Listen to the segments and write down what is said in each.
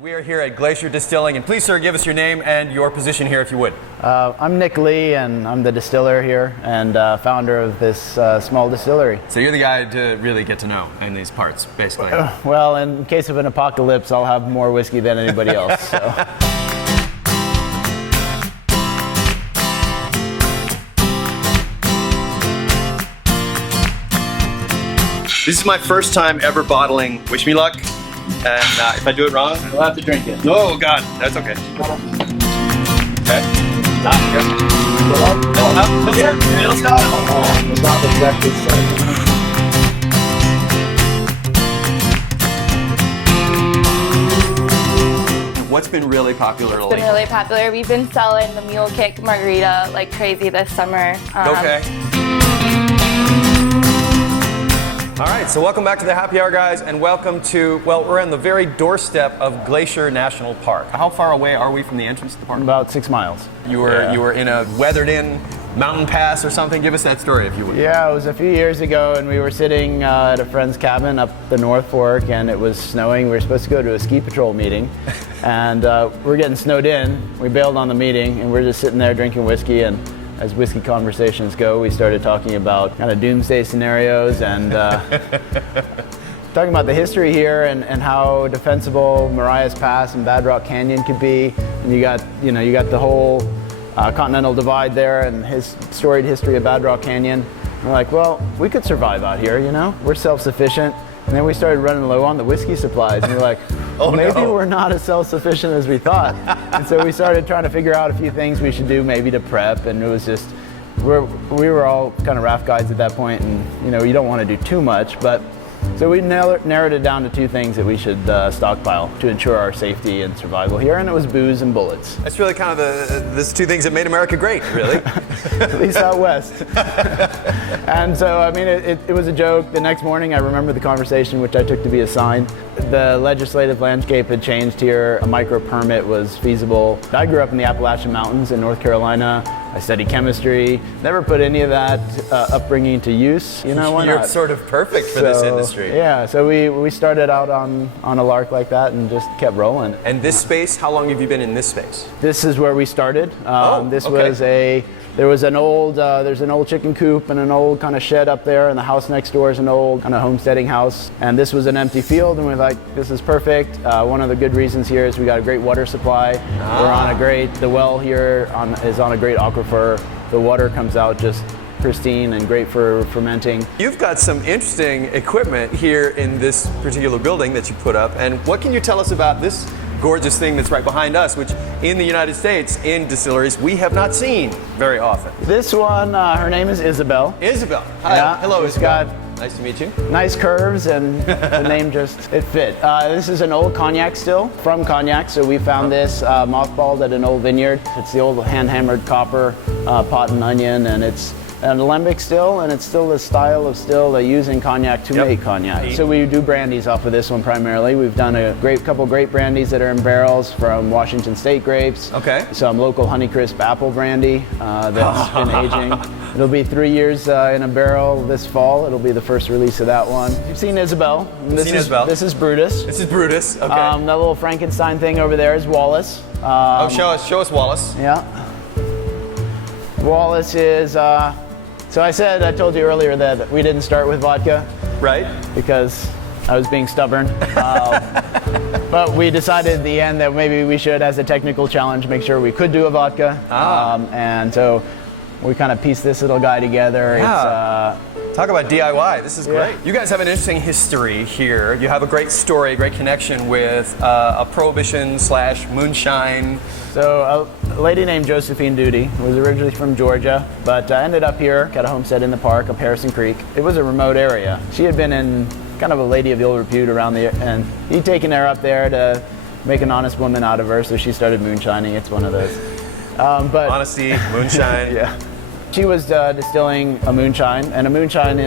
We are here at Glacier Distilling, and please, sir, give us your name and your position here, if you would. I'm Nick Lee, and I'm the distiller here and founder of this small distillery. So you're the guy to really get to know in these parts, basically. Well, in case of an apocalypse, I'll have more whiskey than anybody else. So. This is my first time ever bottling. Wish me luck. And if I do it wrong, We'll have to drink it. oh God, that's okay. Okay. It's not exactly the same. What's been really popular lately? It's been really popular. We've been selling the Mule Kick Margarita like crazy this summer. Okay. All right, so welcome back to the Happy Hour, guys, and welcome to, well, we're on the very doorstep of Glacier National Park. How far away are we from the entrance to the park? About 6 miles. You were in a weathered-in mountain pass or something? Give us that story, if you would. Yeah, it was a few years ago, and we were sitting at a friend's cabin up the North Fork, and it was snowing. We were supposed to go to a ski patrol meeting, and we're getting snowed in. We bailed on the meeting, and we're just sitting there drinking whiskey, and as whiskey conversations go, we started talking about kind of doomsday scenarios and talking about the history here and how defensible Marias Pass and Bad Rock Canyon could be. And you got the whole Continental Divide there and his storied history of Bad Rock Canyon. And we're like, well, we could survive out here, you know? We're self-sufficient. And then we started running low on the whiskey supplies, and we're like, maybe we're not as self-sufficient as we thought. And so we started trying to figure out a few things we should do maybe to prep, and it was just, we were all kind of raft guides at that point, and you don't want to do too much, but so we narrowed it down to two things that we should stockpile to ensure our safety and survival here, and it was booze and bullets. That's really kind of these two things that made America great, really. At least out west. And so, I mean, it was a joke. The next morning, I remember the conversation, which I took to be a sign. The legislative landscape had changed here. A micro permit was feasible. I grew up in the Appalachian Mountains in North Carolina. I studied chemistry. Never put any of that upbringing to use. Why not? You're sort of perfect for this industry. Yeah, so we started out on a lark like that and just kept rolling. And this space, how long have you been in this space? This is where we started. There's an old chicken coop and an old kind of shed up there, and the house next door is an old kind of homesteading house. And this was an empty field, and we're like, this is perfect. One of the good reasons here is we got a great water supply. The well here is on a great aquifer. The water comes out just pristine and great for fermenting. You've got some interesting equipment here in this particular building that you put up, and what can you tell us about this gorgeous thing that's right behind us, which in the United States, in distilleries, we have not seen very often? This one, her name is Isabel. Isabel. Hi. Yeah, hello, it's Isabel. got nice to meet you. Nice curves, and the name it fit. This is an old cognac still from Cognac, so we found this mothballed at an old vineyard. It's the old hand-hammered copper pot and onion, and it's an alembic still, and it's still the style of still they use in cognac to make cognac. So we do brandies off of this one primarily. We've done a couple great brandies that are in barrels from Washington State grapes. Okay. Some local Honeycrisp apple brandy that's been aging. It'll be 3 years in a barrel this fall. It'll be the first release of that one. You've seen Isabel. Isabel. This is Brutus. This is Brutus. Okay. That little Frankenstein thing over there is Wallace. Show us Wallace. Yeah. Wallace is. So I told you earlier that we didn't start with vodka. Right. Because I was being stubborn. But we decided at the end that maybe we should, as a technical challenge, make sure we could do a vodka. And so we kind of pieced this little guy together. Yeah. Talk about DIY. This is great. You guys have an interesting history here. You have a great story, a great connection with a prohibition / moonshine. So a lady named Josephine Duty was originally from Georgia, but ended up here, got a homestead in the park up Harrison Creek. It was a remote area. She had been in kind of a lady of ill repute around and he'd taken her up there to make an honest woman out of her, so she started moonshining. It's one of those. But honesty, moonshine. Yeah. She was distilling a moonshine, and a moonshine,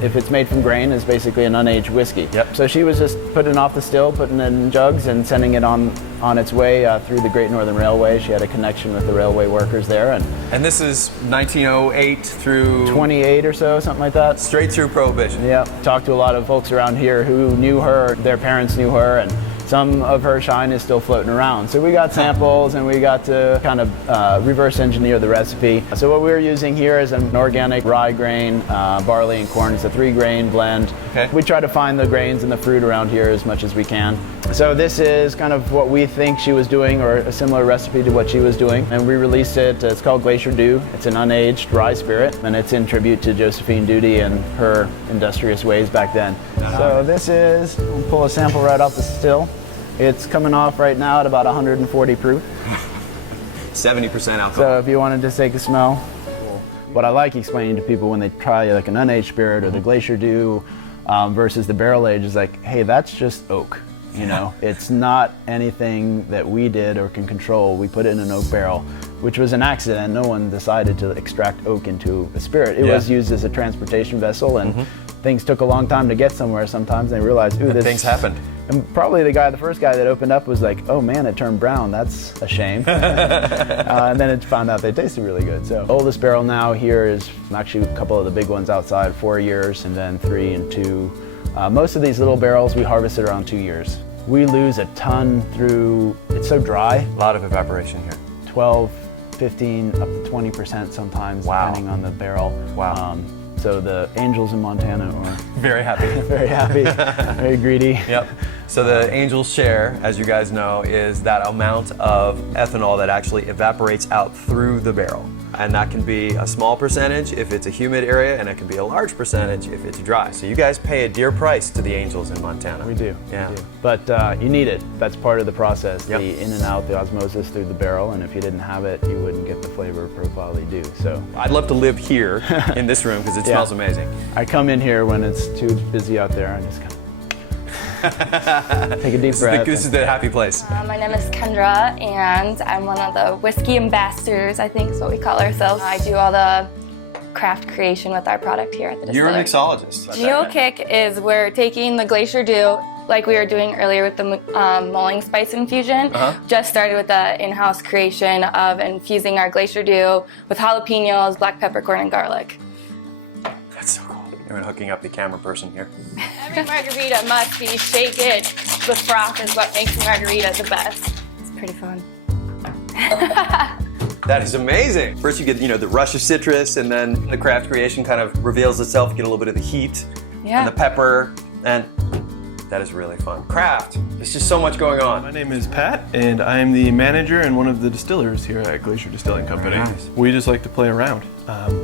if it's made from grain, is basically an unaged whiskey. Yep. So she was just putting it off the still, putting it in jugs, and sending it on its way through the Great Northern Railway. She had a connection with the railway workers there. And this is 1908 through... 28 or so, something like that. Straight through Prohibition. Yeah. Talked to a lot of folks around here who knew her, their parents knew her, and some of her shine is still floating around. So we got samples and we got to kind of reverse engineer the recipe. So what we're using here is an organic rye grain, barley and corn. It's a 3-grain blend. Okay. We try to find the grains and the fruit around here as much as we can. So this is kind of what we think she was doing, or a similar recipe to what she was doing. And we released it, it's called Glacier Dew. It's an unaged rye spirit, and it's in tribute to Josephine Duty and her industrious ways back then. So this is, we'll pull a sample right off the still. It's coming off right now at about 140 proof. 70% alcohol. So if you wanted to take a smell, what I like explaining to people when they try like an unaged spirit or the Glacier Dew versus the barrel age is like, hey, that's just oak. You know, it's not anything that we did or can control. We put it in an oak barrel, which was an accident. No one decided to extract oak into a spirit. It was used as a transportation vessel, and things took a long time to get somewhere sometimes. They realized, ooh, this... Things happened. And probably the first guy that opened up was like, oh man, it turned brown. That's a shame. And then it found out they tasted really good. So oldest barrel now here is actually a couple of the big ones outside, 4 years, and then 3 and 2. Most of these little barrels we harvested around 2 years. We lose a ton through, it's so dry. A lot of evaporation here. 12, 15, up to 20% sometimes, depending on the barrel. Wow. So the angels in Montana are Very happy. very happy, very greedy. Yep. So the Angel's share, as you guys know, is that amount of ethanol that actually evaporates out through the barrel. And that can be a small percentage if it's a humid area, and it can be a large percentage if it's dry. So you guys pay a dear price to the Angels in Montana. We do. Yeah. We do. But you need it. That's part of the process. Yep. The in and out, the osmosis through the barrel, and if you didn't have it, you wouldn't get the flavor profile they do. So I'd love to live here in this room because it smells amazing. I come in here when it's too busy out there. I just kind of take a deep breath. This is the happy place. My name is Kendra, and I'm one of the whiskey ambassadors, I think is what we call ourselves. I do all the craft creation with our product here at the distillery. You're an mixologist. Geokick is we're taking the Glacier Dew, like we were doing earlier with the mulling spice infusion. Just started with the in-house creation of infusing our Glacier Dew with jalapenos, black peppercorn, and garlic. That's so cool. You're hooking up the camera person here. Every margarita must be shaken. The froth is what makes a margarita the best. It's pretty fun. That is amazing. First you get, the rush of citrus, and then the craft creation kind of reveals itself. You get a little bit of the heat and the pepper, and that is really fun. Craft, there's just so much going on. My name is Pat, and I am the manager and one of the distillers here at Glacier Distilling Company. Nice. We just like to play around.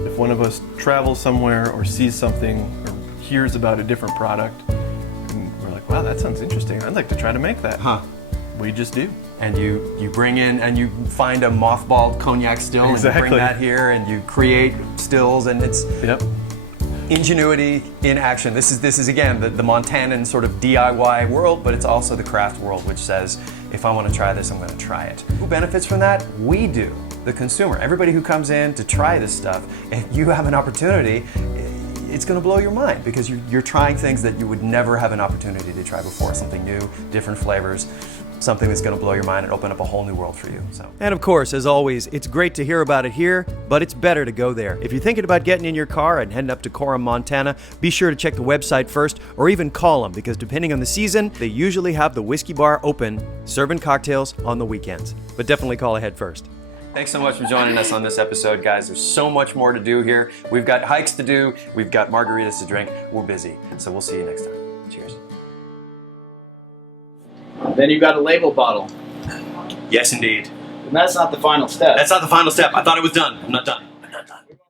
If one of us travels somewhere or sees something or hears about a different product, and we're like, wow, that sounds interesting. I'd like to try to make that. We just do. And you bring in and you find a mothballed cognac still, and you bring that here, and you create stills, and it's ingenuity in action. This is again the Montanan sort of DIY world, but it's also the craft world, which says, if I want to try this, I'm going to try it. Who benefits from that? We do, the consumer. Everybody who comes in to try this stuff, if you have an opportunity, it's going to blow your mind, because you're trying things that you would never have an opportunity to try before. Something new, different flavors, something that's going to blow your mind and open up a whole new world for you. And of course, as always, it's great to hear about it here, but it's better to go there. If you're thinking about getting in your car and heading up to Coram, Montana, be sure to check the website first, or even call them, because depending on the season, they usually have the whiskey bar open, serving cocktails on the weekends. But definitely call ahead first. Thanks so much for joining us on this episode, guys. There's so much more to do here. We've got hikes to do. We've got margaritas to drink. We're busy. So we'll see you next time. Cheers. Then you've got a label bottle. Yes, indeed. And that's not the final step. That's not the final step. I thought it was done. I'm not done.